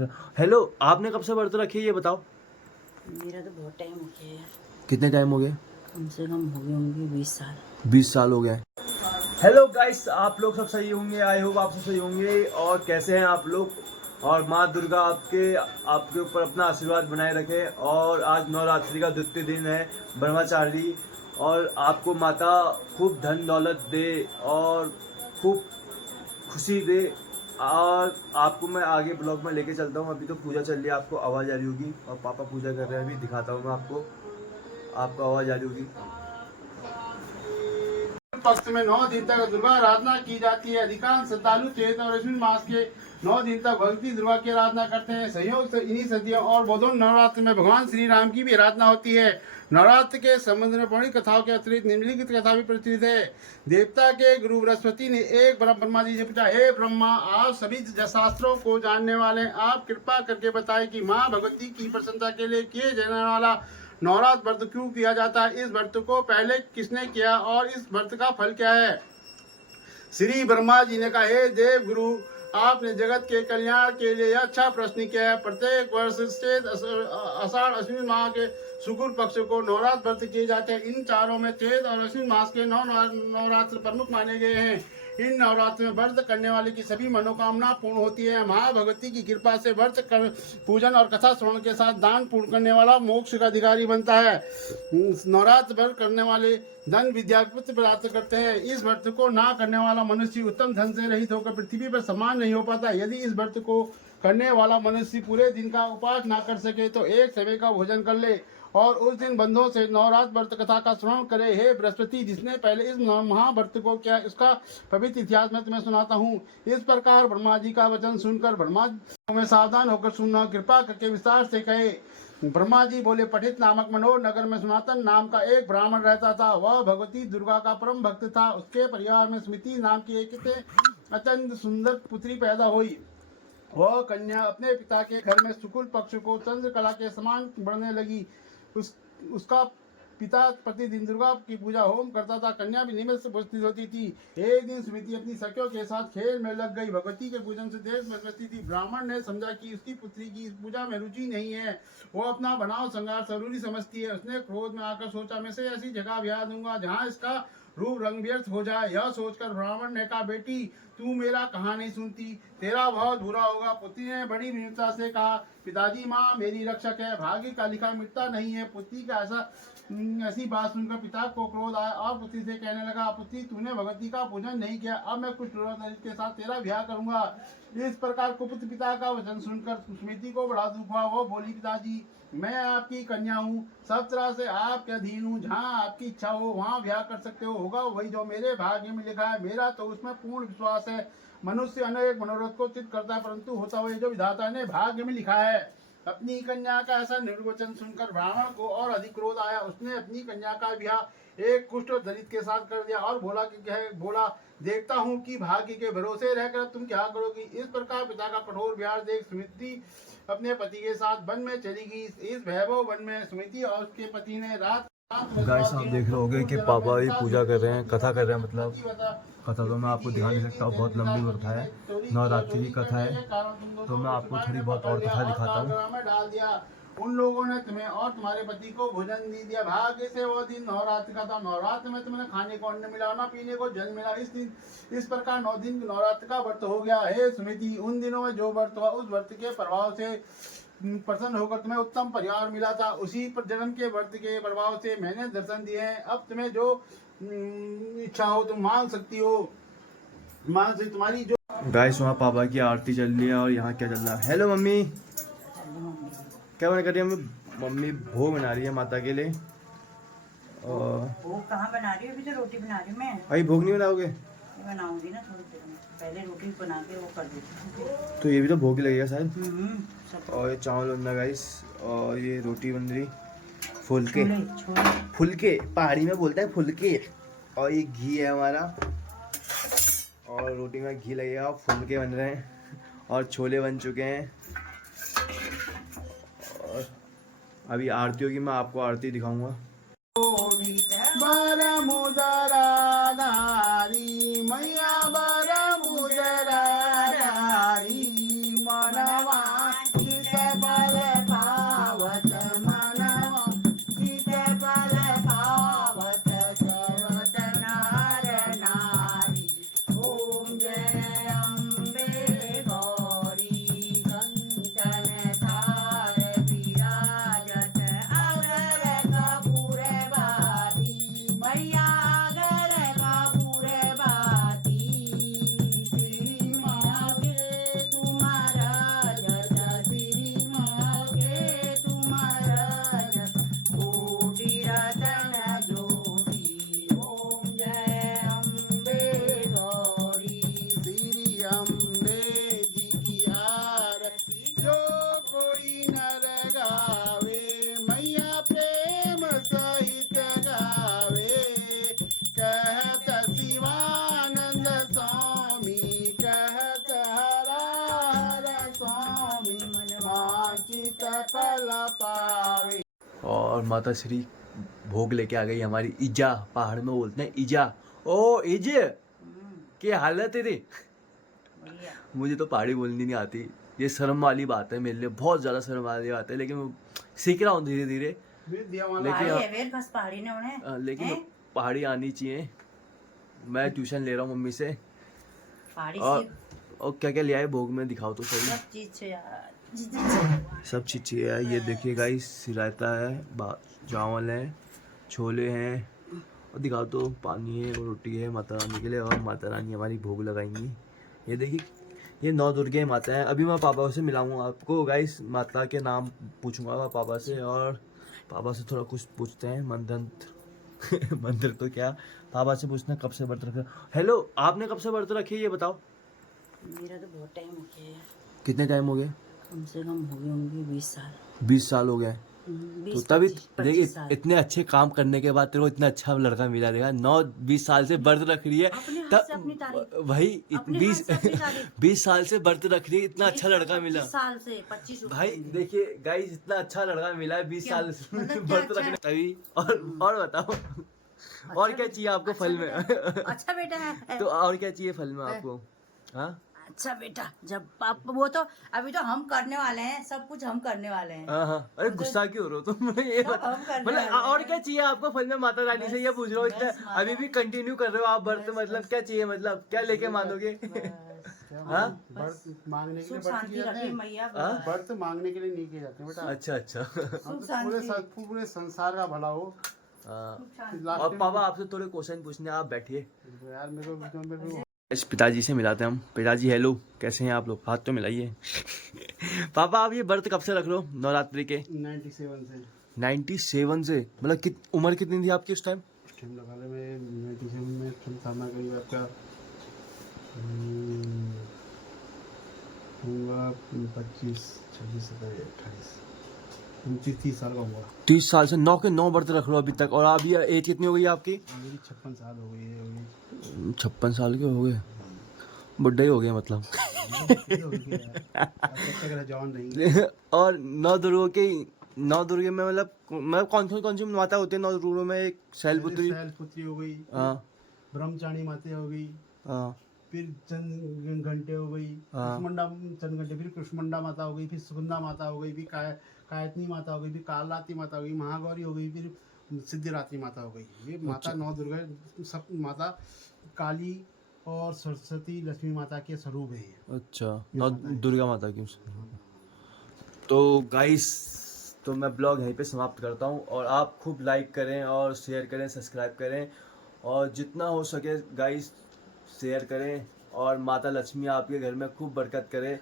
Hello, आपने कब से व्रत रखी है ये बताओ? मेरा तो बहुत टाइम हो गया है। कितने टाइम हो गए? कम से कम हो गए होंगे 20 साल। 20 साल हो गए। हेलो गाइस, आप लोग सब सही होंगे, आई होप आप सब सही होंगे। और कैसे हैं आप लोग? और माँ दुर्गा आपके ऊपर अपना आशीर्वाद बनाए रखे। और आज नवरात्रि का द्वितीय दिन है, ब्रह्मचारी। और आपको माता खूब धन दौलत दे और खूब खुशी दे। और आपको मैं आगे ब्लॉग में लेके चलता हूँ। अभी तो पूजा चल रही है, आपको आवाज़ आ रही होगी। और पापा पूजा कर रहे हैं, अभी दिखाता हूँ मैं आपको आवाज़ आ रही होगी। पक्ष में 9 दिन तक दुर्गा आराधना की जाती है। अधिकांश श्रद्धालु चैत्र और अश्विन मास के 9 दिन तक भगवती दुर्गा की आराधना करते हैं। संयोग से इन्हीं सदियों और बौद्धों नवरात्र में भगवान श्री राम की भी आराधना होती है। नवरात्र के संबंध में पौराणिक कथाओं के अतिरिक्त निम्नलिखित कथा भी प्रचलित है। देवता के गुरु बृहस्पति ने एक ब्रह्मा जी से पूछा, हे ब्रह्मा, आप सभी शास्त्रों को जानने वाले, आप कृपा करके बताएं कि माँ भगवती की प्रसन्नता के लिए किए जाने वाला नवरात्र व्रत क्यों किया जाता है? इस व्रत को पहले किसने किया और इस व्रत का फल क्या है? श्री ब्रह्मा जी ने कहा, हे देव गुरु, आपने जगत के कल्याण के लिए अच्छा प्रश्न किया है। प्रत्येक वर्ष चैत आषाढ़ अश्विन माह के शुक्ल पक्ष को नवरात्र व्रत किए जाते हैं। इन चारों में चैत और अश्विन मास के नवरात्र प्रमुख माने गए हैं। इन नवरात्र में व्रत करने वाले की सभी मनोकामना पूर्ण होती है। महाभगवती की कृपा से व्रत कर पूजन और कथा श्रवण के साथ दान पूर्ण करने वाला मोक्ष का अधिकारी बनता है। नवरात्र व्रत करने वाले धन विद्या पुत्र प्राप्त करते हैं। इस व्रत को ना करने वाला मनुष्य उत्तम धन से रहित होकर पृथ्वी पर समान नहीं हो पाता। यदि इस व्रत को करने वाला मनुष्य पूरे दिन का उपवास ना कर सके तो एक समय का भोजन कर ले और उस दिन बंधुओं से नवरात्र व्रत कथा का श्रवण करे। हे बृहस्पति, जिसने पहले इस महाव्रत को किया, इसका पवित्र इतिहास मैं तुम्हें सुनाता हूँ। इस प्रकार ब्रह्मा जी का वचन सुनकर ब्रह्मा में सावधान होकर सुनना, कृपा करके विस्तार से कहे। ब्रह्मा जी बोले, पठित नामक मनोहर नगर में सनातन नाम का एक ब्राह्मण रहता था। वह भगवती दुर्गा का परम भक्त था। उसके परिवार में स्मृति नाम की एक अत्यंत सुंदर पुत्री पैदा हुई। वह कन्या अपने पिता के घर में शुक्ल पक्ष को चंद्रकला के समान बढ़ने लगी। उसका पिता प्रतिदिन दुर्गा की पूजा होम करता था। कन्या भी नियमित से उपस्थित होती थी। एक दिन स्मृति अपनी सखियों के साथ खेल में लग गई। भगवती के पूजन से देश में बसती थी। ब्राह्मण ने समझा कि उसकी पुत्री की इस पूजा में रुचि नहीं है, वो अपना बनाव श्रृंगार जरूरी समझती है। उसने क्रोध में आकर सोचा, मैं से ऐसी जगह ब्याह दूंगा जहाँ इसका रूप रंग व्यर्थ हो जाए। यह सोचकर ब्राह्मण ने कहा, बेटी, तू मेरा कहा नहीं सुनती, तेरा बहुत बुरा होगा। पुत्री ने बड़ी विनम्रता से कहा, पिताजी, माँ मेरी रक्षक है, भाग्य का लिखा मिटता नहीं है। पुत्री का ऐसी बात सुनकर पिता को क्रोध आया और पुत्री से कहने लगा, पुत्री, तूने भगवती का पूजन नहीं किया, अब मैं कुछ दलित के साथ तेरा ब्याह करूंगा। इस प्रकार कुपुत्र पिता का वचन सुनकर स्मृति को बड़ा दुख हुआ। वो बोली, पिताजी, मैं आपकी कन्या हूँ, सब तरह से आपके अधीन हूँ। जहाँ आपकी इच्छा हो वहाँ ब्याह कर सकते हो। होगा वही जो मेरे भाग्य में लिखा है। मेरा तो उसमें पूर्ण विश्वास है। मनुष्य अनेक मनोरथ को चित करता है, परंतु होता हुआ जो विधाता ने भाग्य में लिखा है। अपनी कन्या का ऐसा निर्वचन सुनकर ब्राह्मण को और अधिक क्रोध आया। उसने अपनी कन्या का ब्याह एक कुष्ठ दलित के साथ कर दिया और बोला, देखता हूँ कि भाग्य के भरोसे रहकर तुम क्या करोगी। इस प्रकार पिता का कठोर ब्याह देख स्मृति अपने पति के साथ वन में चली गई। इस वैभव वन में स्मृति और उसके पति ने रात गाइस, आप देख रहे होंगे कि पापा भी पूजा कर रहे हैं, कथा कर रहे हैं। मतलब कथा तो मैं आपको दिखा नहीं सकता, बहुत लंबी कथा है, नवरात्रि की कथा है। तो मैं आपको थोड़ी बहुत और कथा दिखाता हूँ। डाल दिया। उन लोगों ने तुम्हें और तुम्हारे पति को भोजन नहीं दिया। भाग्य से वो दिन नवरात्र का था। नवरात्र में तुम्हें खाने को अन्न मिला, ना पीने को जल मिला। इस प्रकार 9 दिन नवरात्र का व्रत हो गया। हे स्मृति, उन दिनों में जो व्रत हुआ, उस व्रत के प्रभाव से प्रसन्न होकर तुम्हें उत्तम परिवार मिला था। उसी पर जन्म के व्रत के प्रभाव से मैंने दर्शन दिए हैं। अब तुम्हें जो इच्छा हो तुम मांग सकती हो। मांग से तुम्हारी जो। गाइस, वहाँ पापा की आरती चल रही है और यहाँ क्या चल रहा है? हेलो मम्मी, क्या बना कर रही है मम्मी? मम्मी भोग बना रही है माता के लिए। और भोग कहाँ बना रही है? अभी तो रोटी बना रही हूँ मैं। अभी भोग नहीं बनाओगे? बनाऊंगी ना थोड़ी देर में, पहले रोटी बना के वो कर देती हूँ। तो ये भी तो भोग ही लगेगा शायद। सब और ये चावल बन रहा गाइस, और ये रोटी बन रही, फुलके। छोले फुलके पहाड़ी में बोलता है फुलके। और ये घी है हमारा, और रोटी में घी लगेगा। फुलके बन रहे हैं और छोले बन चुके हैं। और अभी आरती होगी, मैं आपको आरती दिखाऊंगा। मैया पला पावे। और माता श्री भोग लेके आ गई हमारी। इजा पहाड़ में बोलते हैं इजा। ओ इज क्या हालत है तेरी? बढ़िया। मुझे तो पहाड़ी बोलनी नहीं आती, ये शर्म वाली बात है मेरे लिए, बहुत ज़्यादा शर्म वाली बात है, लेकिन मैं सीख रहा हूँ धीरे धीरे। लेकिन पहाड़ी है वेर खस पहाड़ी ने उन्हें लेकिन हैं? पहाड़ी आनी चाहिए। मैं ट्यूशन ले रहा हूँ मम्मी से। पहाड़ी और से और क्या क्या लिया है भोग में, दिखाओ तो सही। सब चीज से यार जी। सब चीज़ है, ये देखिए गाइस, रायता है, चावल है, छोले हैं, और दिखाओ तो पानी है और रोटी है माता रानी के लिए, और माता रानी हमारी भोग लगाएंगी। ये देखिए, ये 9 दुर्गे माता है। अभी मैं पापा से मिलाऊंगा आपको गाइस, माता के नाम पूछूंगा मैं पापा से, और पापा से थोड़ा कुछ पूछते हैं मंत्र मंत्र तो क्या, पापा से पूछना कब से व्रत रखे। हेलो, आपने कब से व्रत रखे ये बताओ? मेरा तो बहुत टाइम हो गया है, कितने टाइम हो गए? कम से कम हो गए होंगे 20 साल। 20 साल हो गए। तो 20 तभी 25 देखिए, साल। इतने अच्छे काम करने के बाद तेरे को इतना अच्छा लड़का मिला, देखा 9-20 साल से व्रत रख रही है, अपने हाथ से अपनी तारीफ। वही अपने 20 हाथ से अपनी तारीफ। 20 साल से व्रत रख रही है, इतना अच्छा लड़का मिला 25 साल से 25 भाई। देखिए गाइस, इतना अच्छा लड़का मिला है 20 क्या? साल से मतलब क्या व्रत अच्छा रखने है? तभी। और बताओ, और क्या चाहिए आपको अच्छा फल में? बेटा, अच्छा बेटा है। तो और क्या चाहिए फल में आपको? हाँ अच्छा बेटा, जब आप वो तो अभी तो हम करने वाले हैं, सब कुछ हम करने वाले हैं। हाँ हाँ। अरे गुस्सा क्यों हो रहे हो तुम? ये सब हम करने मतलब वाले और हैं। क्या चाहिए आपको फल में माता रानी से, ये पूछ रहा हूँ। इतना बस माता- अभी भी कंटिन्यू कर रहे हो आप व्रत, मतलब क्या चाहिए, मतलब क्या लेके मानोगे? हाँ? व्रत मांगने के लिए सुख व्रत शांति किए जाते रखी हैं। मैया। हाँ? व्रत मांगने के लिए नहीं किए जाते बेटा। अच्छा अच्छा। हम तो शांति। पूरे संसार का भला हो। हाँ। लास्ट और में- पापा आपसे थोड़े क्वेश्चन पूछने, आप बैठिए। यार मेरे को इस पिताजी से मिलाते हैं हम। पिताजी हेलो, कैसे हैं आप लोग? हाथ तो मिलाइए। पापा आप ये व्रत कब से रख लो नवरात्रि के? 97 से 97 से, मतलब उम्र कितनी थी आपकी उस टाइम? टाइम लगा ले। मैं 97 में था करीब आपका 25 26 27 28 29 30 साल का हुआ। 30 साल से 9 के 9 व्रत रख लो अभी तक। और अभी एज कितनी हो गई आपकी? मेरी 56 साल हो गई है। 56 साल के हो गए, बुढ़े ही हो गए मतलब। जवान नहीं। और 9 दुर्गे में मतलब कौन सी माता होती है 9 दुर्गों में? एक शैलपुत्री, शैलपुत्री हो गई, हाँ ब्रह्मचारी माता हो गई, हाँ फिर चंद घंटे हो गई, हाँ। कुष्मंडा चंद घंटे, फिर कुष्मंडा माता हो गई, फिर सुगंधा माता हो गई, फिर कायतनी माता हो गई, फिर कालरात्रि माता हो गई, महागौरी हो गई, फिर सिद्धिरात्रि माता हो गई। ये माता 9 दुर्गा सब माता काली और सरस्वती लक्ष्मी माता के स्वरूप है। अच्छा, 9 दुर्गा माता की। तो गाइस, तो मैं ब्लॉग यहीं पे समाप्त करता हूँ, और आप खूब लाइक करें और शेयर करें, सब्सक्राइब करें, और जितना हो सके गाइस शेयर करें, और माता लक्ष्मी आपके घर में खूब बरकत करे।